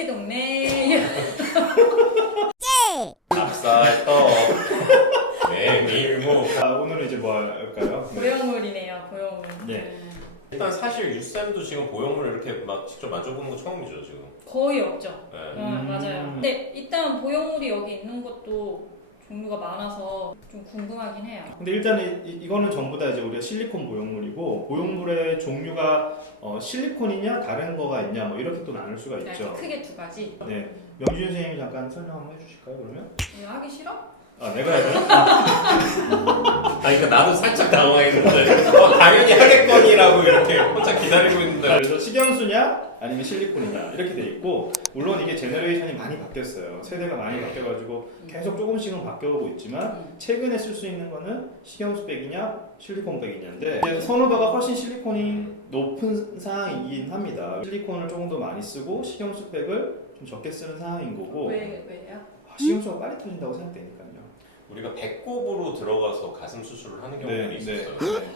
우리 동네. 찹쌀 떡 메밀묵. 오늘은 이제 뭐 할까요? 보형물이네요. 보형물. 네. 일단 사실 유쌤도 지금 보형물을 이렇게 막 직접 만져보는 거 처음이죠 지금. 거의 없죠. 네. 맞아요. 근데 일단 보형물이 여기 있는 것도 종류가 많아서 좀 궁금하긴 해요. 근데 일단은 이거는 전부 다 이제 우리가 실리콘 보형물이고, 보형물의 종류가 실리콘이냐 다른 거가 있냐 뭐 이렇게 또 나눌 수가 있죠. 크게 두 가지. 네. 명준 선생님이 잠깐 설명 한번 해주실까요 그러면? 이거 하기 싫어? 아 내가 해야 되나? 아니 그러니까 나도 살짝 당황했는데 당연히 하겠거니라고 이렇게 혼자 기다리고 있는데. 그래서 식염수냐 아니면 실리콘이냐 이렇게 돼 있고, 물론 이게 제너레이션이 많이 바뀌었어요. 세대가 많이 바뀌어가지고 계속 조금씩은 바뀌어오고 있지만 최근에 쓸 수 있는 거는 식염수 백이냐 실리콘 백이냐인데, 이제 선호도가 훨씬 실리콘이 높은 상황이긴 합니다. 실리콘을 조금 더 많이 쓰고 식염수 백을 좀 적게 쓰는 상황인 거고. 왜요? 식염수가 빨리 터진다고 생각되니까요. 우리가 배꼽으로 들어가서 가슴 수술을 하는 경우들이 있었어요. 네.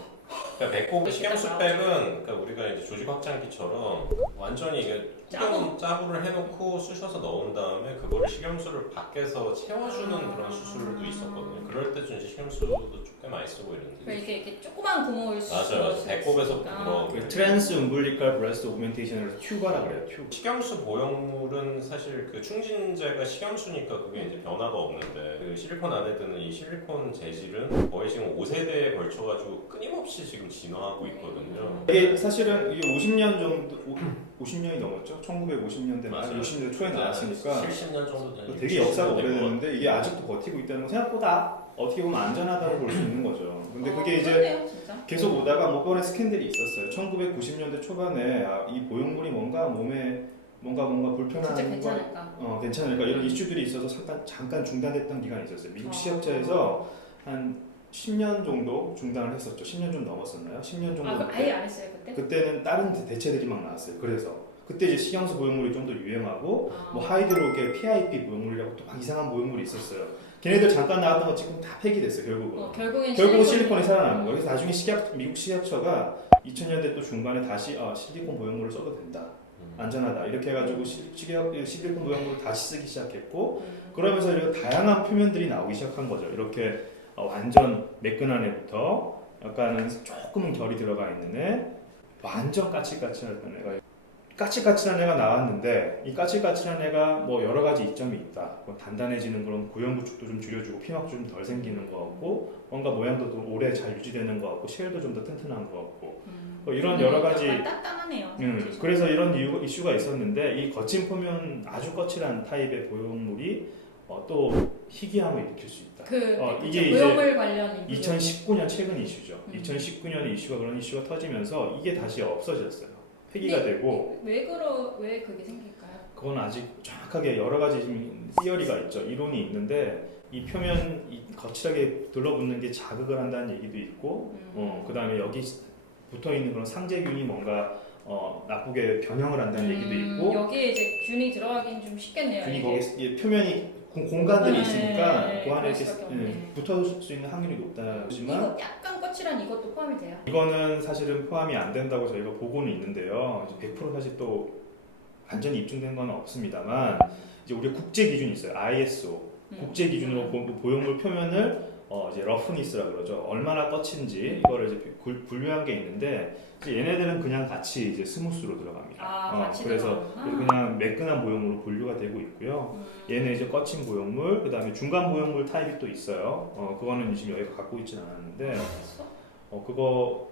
그러니까 배꼽 식염수백은 그러니까 우리가 이제 조직 확장기처럼 완전히 이게 짜부를 해놓고 쑤셔서 넣은 다음에 그거를 식염수를 밖에서 채워주는 그런 수술도 있었거든요. 그럴 때 좀 이제 식염수도 꽤 많이 쓰고 이랬는데. 이렇게 조그만 구멍을 맞아요. 배꼽에서부터 들어. 그 트랜스 umbilical breast augmentation을 튜바라 그래요. 튜. 식염수 보형물은 사실 그 충진제가 식염수니까 그게 이제 변화가 없는데, 그 실리콘 안에 드는 이 실리콘 재질은 거의 지금 5세대에 걸쳐가지고 끊임없이 지금 진화하고 있거든요. 이게 사실은 이게 50년 정도 50년이 넘었죠. 1950년대 말 맞아요. 60년대 초에 나왔으니까 70년 정도 된 되게 역사가 오래됐는데 이게 아직도 버티고 있다는 건 생각보다 어떻게 보면 안전하다고 볼 수 있는 거죠. 근데 그게 이제 그러네요, 진짜. 계속 오다가 뭐 번의 스캔들이 있었어요. 1990년대 초반에 이 보형물이 뭔가 몸에 뭔가 불편한 진짜 괜찮을까? 괜찮을까 이런 이슈들이 있어서 잠깐 중단됐던 기간이 있었어요. 미국 시협처에서 한 10년 정도 중단을 했었죠. 10년 좀 넘었었나요? 10년 정도. 아예 안 했어요 그때? 그때는 다른 대체들이 막 나왔어요. 그래서 그때 이제 식염수 보형물이 좀 더 유행하고 뭐 하이드로게 PIP 보형물이라고 또 막 이상한 보형물이 있었어요. 걔네들 잠깐 나왔던 거 지금 다 폐기됐어요. 결국은. 결국은 실리콘이 살아남은 거예요. 그래서 나중에 미국 식약처가 2000년대 또 중반에 다시 실리콘 보형물을 써도 된다. 안전하다. 이렇게 해가지고 실리콘 보형물을 다시 쓰기 시작했고, 그러면서 이렇게 다양한 표면들이 나오기 시작한 거죠. 이렇게 완전 매끈한 애부터 약간은 조금은 결이 들어가 있는 애, 완전 까칠까칠한 애가, 까칠까칠한 애가 나왔는데, 이 까칠까칠한 애가 뭐 여러 가지 이점이 있다. 뭐 단단해지는 그런 고형 구축도 좀 줄여주고 피막도 좀 덜 생기는 것 같고, 뭔가 모양도 좀 오래 잘 유지되는 것 같고, 쉘도 좀 더 튼튼한 것 같고, 이런 여러 가지. 딱딱하네요. 그래서 이런 이슈가 있었는데, 이 거친 표면 아주 거칠한 타입의 보형물이 또 희귀함을 일으킬 수 있다. 이게 보형물 관련 2019년 최근 이슈죠. 2019년에 이슈가 그런 이슈가 터지면서 이게 다시 없어졌어요. 폐기가 되고. 왜 그게 생길까요? 그건 아직 정확하게 여러 가지 시어리가 있죠. 이론이 있는데, 이 표면 거칠하게 들러붙는 게 자극을 한다는 얘기도 있고, 그다음에 여기 붙어 있는 그런 상재균이 뭔가 나쁘게 변형을 한다는 얘기도 있고, 여기에 이제 균이 들어가긴 좀 쉽겠네요. 균이 거기 표면이 공간들이 있으니까 그 안에 이렇게 수밖에 붙을 수 있는 확률이 높다지만, 이거 약간 거칠한 이것도 포함이 돼요? 이거는 사실은 포함이 안 된다고 저희가 보고는 있는데요. 100% 사실 또 완전히 입증된 건 없습니다만, 이제 우리 국제 기준이 있어요. ISO 국제 기준으로 보형물 표면을 이제 러프니스라 그러죠. 얼마나 거친지 이거를 이제 분류한 게 있는데, 이제 얘네들은 그냥 같이 이제 스무스로 들어갑니다. 그래서 그냥 매끈한 보형물로 분류가 되고 있고요. 얘는 이제 거친 보형물, 그다음에 중간 보형물 타입이 또 있어요. 그거는 지금 여기가 갖고 있진 않았는데, 그거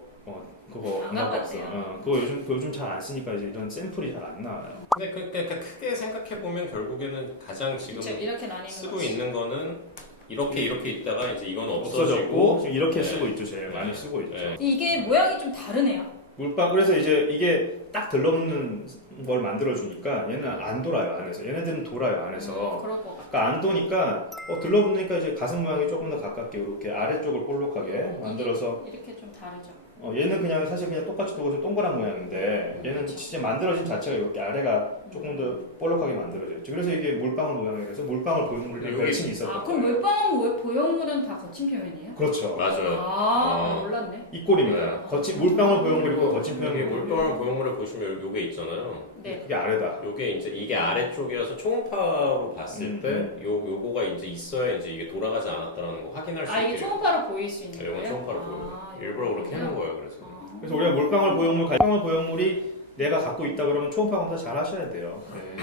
안 가봤어요. 그거 요즘 잘 안 쓰니까 이제 이런 샘플이 잘 안 나와요. 근데 그러니까 크게 생각해 보면 결국에는 가장 지금 이렇게 나뉘는 쓰고 거지. 있는 거는 이렇게 있다가 이제 이건 없어졌고 지금 이렇게 네. 쓰고 있죠. 제일 많이 쓰고 있죠. 네. 이게 모양이 좀 다르네요. 물방, 그래서 이제 이게 딱 들러붙는 걸 만들어 주니까 얘는 안 돌아요 안에서. 얘네들은 돌아요 안에서. 그럴 것 같아. 그러니까 안 도니까 들러붙으니까 이제 가슴 모양이 조금 더 가깝게 이렇게 아래쪽을 볼록하게 만들어서. 이렇게 좀 다르죠. 얘는 그냥 사실 그냥 똑같이 두고 좀 동그란 모양인데 얘는 진짜 만들어진 자체가 이렇게 아래가 조금 더 볼록하게 만들어져 있죠. 그래서 이게 물방울 모양이라서 물방울 보형물이 별칭이 있었던 아, 그럼 물방울 보형물은 다 거친 표면이에요? 그렇죠. 맞아요. 몰랐네. 이 꼴입니다. 거친 물방울 보형물이고 거친 여기 표현이 물방울 보형물을 보시면 요게 있잖아요. 네. 이게 아래다. 요게 이제 이게 아래쪽이어서 초음파로 봤을 때 요거가 이제 있어야 이제 이게 돌아가지 않았다라는 거 확인할 수 있게. 이게 초음파로 보일 수 있는 네, 거예요? 이건 초음파로 보여요. 일부러 그렇게 해놓은 거예요. 그래서. 그래서 우리가 물방울 보형물이 내가 갖고 있다 그러면 초음파 검사 잘 하셔야 돼요. 네.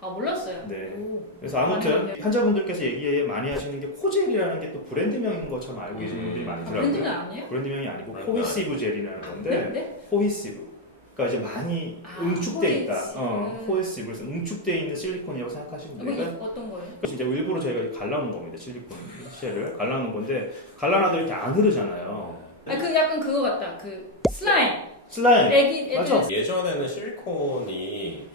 몰랐어요. 네. 오. 그래서 아무튼 환자분들께서 많이 하시는 게 코젤이라는 게 또 브랜드명인 것처럼 알고 계시는 분들이 많더라고요. 브랜드는 아니에요? 브랜드명이 아니고 브랜드 코헤시브 젤이라는 건데 네? 코헤시브. 그러니까 이제 많이 응축돼 있다. 코헤시브. 코헤시브. 그래서 응축돼 있는 실리콘이라고 생각하시면 돼요. 이거 어떤 거예요? 진짜 일부러 저희가 갈라놓은 겁니다. 실리콘 쉘을 갈라놓은 건데 갈라놔도 이렇게 안 흐르잖아요. 그 약간 그거 같다. 그 슬라임. 애들 맞아. 예전에는 실리콘이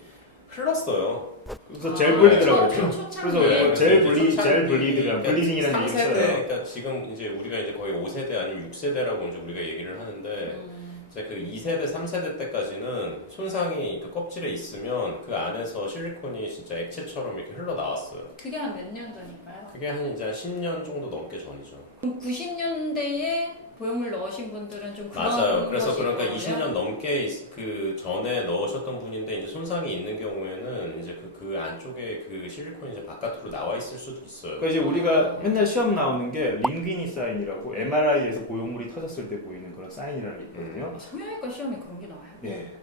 흘렀어요. 그래서 젤 분리더라고요. 초창기에. 그래서 젤 분리, 젤 초창기, 분리드랑 블리딩이라는 얘기 3세대, 있어요. 그러니까 지금 이제 우리가 이제 거의 5세대 아니면 6세대라고 이제 우리가 얘기를 하는데 이제 그 2세대, 3세대 때까지는 손상이 그 껍질에 있으면 그 안에서 실리콘이 진짜 액체처럼 이렇게 흘러 나왔어요. 그게 한 몇 년 전일까요? 그게 한 이제 10년 정도 넘게 전이죠. 그럼 90년대에 보형물 넣으신 분들은 좀 그런 맞아요. 그래서 것이 그러니까 있거든요? 20년 넘게 그 전에 넣으셨던 분인데 이제 손상이 있는 경우에는 이제 그 안쪽에 그 실리콘이 이제 바깥으로 나와 있을 수도 있어요. 그러니까 이제 우리가 맨날 시험 나오는 게 링귀니 사인이라고 MRI에서 보형물이 터졌을 때 보이는 그런 사인이라는 게 있거든요. 성형외과 시험에 그런 게 나와요? 네.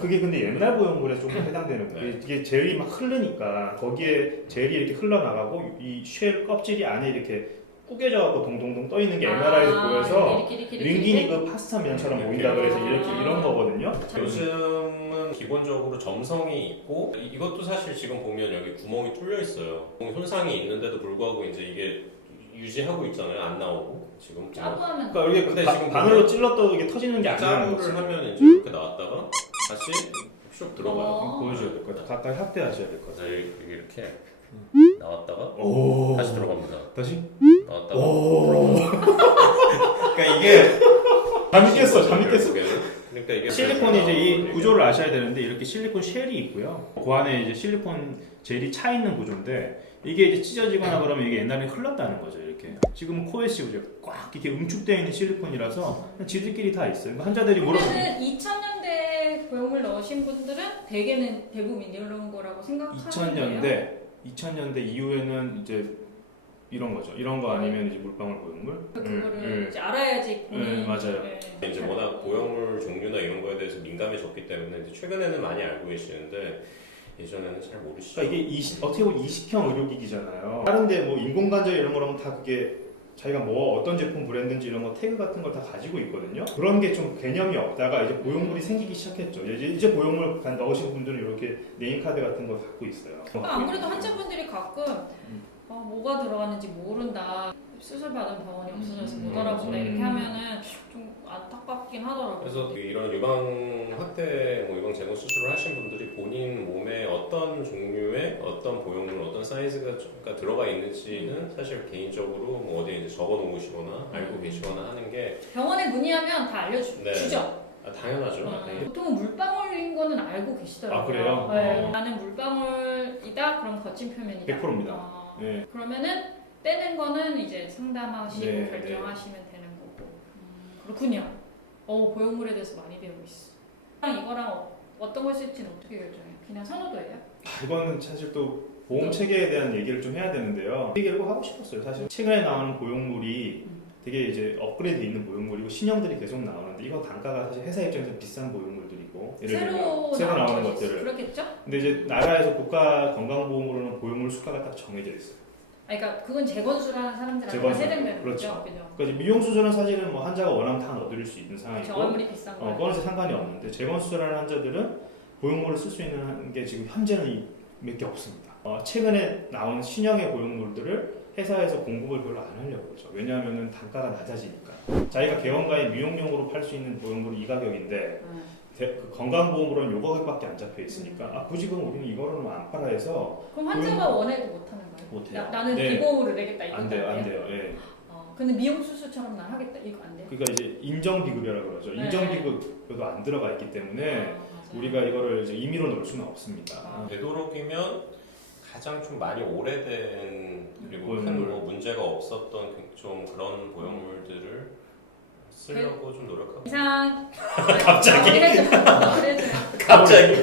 그게 근데 옛날 보형물에 조금 해당되는 거예요. 네. 이게 젤이 막 흐르니까 거기에 젤이 이렇게 흘러나가고 이 쉘 껍질이 안에 이렇게 꾸겨져갖고 동동동 떠 있는 게 MRI에서 보여서 이렇게 링귀니 그 파스타 면처럼 보인다 그래서 이렇게 이런 거거든요. 요즘은 기본적으로 점성이 있고 이것도 사실 지금 보면 여기 구멍이 뚫려 있어요. 손상이 있는데도 불구하고 이제 이게 유지하고 있잖아요. 안 나오고 지금. 짜부하면 그러니까 이게 근데 바, 지금 바늘로 찔렀다고 이게 터지는 게 아니라는 거지. 짜부를 하면 이제 이렇게 나왔다가 다시 슉 들어가요. 보여줘야 될 것 같아. 가까이 확대하셔야 될 것 같아. 이렇게 나왔다가 오. 다시 들어갑니다. 다시? 나왔다가 오. 그러니까 이게 잠이 깼어. 그러니까 이게 실리콘이 이제 이 구조를 아셔야 되는데 이렇게 실리콘 쉘이 있고요. 그 안에 이제 실리콘 젤이 차 있는 구조인데 이게 이제 찢어지거나 그러면 이게 옛날에 흘렀다는 거죠. 이렇게 지금은 코에시브 꽉 이렇게 응축되어 있는 실리콘이라서 그냥 지들끼리 다 있어요. 그러니까 환자들이 물어보는 그러면은 2000년대 보형물 넣으신 분들은 대부분 이런 거라고 생각하는 거예요? 2000년대 이후에는 이제 이런 거죠. 이런 거 아니면 이제 물방울 보형물. 그거를 이제 알아야지 본인이 맞아요. 이제 워낙 보형물 종류나 이런 거에 대해서 민감해졌기 때문에 이제 최근에는 많이 알고 계시는데 예전에는 잘 모르시죠. 그러니까 이게 어떻게 보면 이식형 의료기기잖아요. 다른데 뭐 인공관절 이런 거라면 다 그게 자기가 뭐 어떤 제품 브랜드인지 이런 거 태그 같은 걸 다 가지고 있거든요. 그런 게 좀 개념이 없다가 이제 보형물이 생기기 시작했죠. 이제 보형물 넣으신 분들은 이렇게 네임카드 같은 거 갖고 있어요. 안 그래도 환자분들이 가끔 뭐가 들어가는지 모른다. 수술 받은 병원이 없어져서 못 알아본다 이렇게 하면은 좀 안타깝긴 하더라고요. 그래서 이런 유방 확대, 유방 제거 수술을 하신 분들이 본인 몸에 어떤 종류의 어떤 보형물, 어떤 사이즈가 들어가 있는지는 사실 개인적으로 뭐 어디에 이제 적어 놓으시거나 알고 계시거나 하는 게 병원에 문의하면 다 알려주죠. 네. 당연하죠. 네. 보통은 물방울인 거는 알고 계시더라고요. 아, 그래요? 네. 나는 물방울이다. 그럼 거친 표면이다. 100%입니다. 네. 그러면은 떼는 거는 이제 상담하시고 네, 결정하시면 되는 거고. 그렇군요. 보형물에 대해서 많이 배우고 있어. 이거랑 어떤 걸 쓸지는 어떻게 결정해요? 그냥 선호도예요? 이거는 사실 또 보험 체계에 대한 얘기를 좀 해야 되는데요. 얘기를 꼭 하고 싶었어요. 사실 최근에 나오는 보형물이 되게 이제 업그레이드 있는 보형물이고 신형들이 계속 나오는데 이건 단가가 사실 회사 입장에서 비싼 보형물들이고 예를 들면 새로 나오는 것들을. 그렇겠죠? 근데 이제 나라에서 국가 건강보험으로는 보형물 수가가 딱 정해져 있어요. 그러니까 그건 재건수라는 사람들한테 재건수. 해당되는 그렇죠. 거죠. 그죠? 그러니까 미용 수술은 사실은 뭐 환자가 원하면 다 넣어드릴 수 있는 상황이고 아무리 비싼 거. 그거는 상관이 없는데 재건 수술하는 환자들은 보형물을 쓸 수 있는 게 지금 현재는 몇 개 없습니다. 최근에 나온 신형의 보형물들을 회사에서 공급을 별로 안 하려고 그러죠. 왜냐하면 단가가 낮아지니까. 자기가 개원가에 미용용으로 팔 수 있는 보형물이 이 가격인데 그 건강보험으로는 요거밖에 안 잡혀 있으니까 굳이 그럼 우리는 이거로는 안 팔아 해서 그럼 환자가 원해도 못 하는 거예요? 못해요. 나는 네. 비보험으로 내겠다 이거 안 돼요. 예. 근데 미용 수술처럼 나 하겠다 이거 안 돼? 그러니까 이제 인정 비급여라 그러죠. 네. 인정 비급여도 안 들어가 있기 때문에 우리가 이거를 이제 임의로 넣을 수는 없습니다. 되도록이면 가장 좀 많이 오래된 그리고 보형물. 큰 뭐 문제가 없었던 좀 그런 보형물들을 쓰려고 좀 노력하고. 이상 갑자기? 마무리해줘요. 갑자기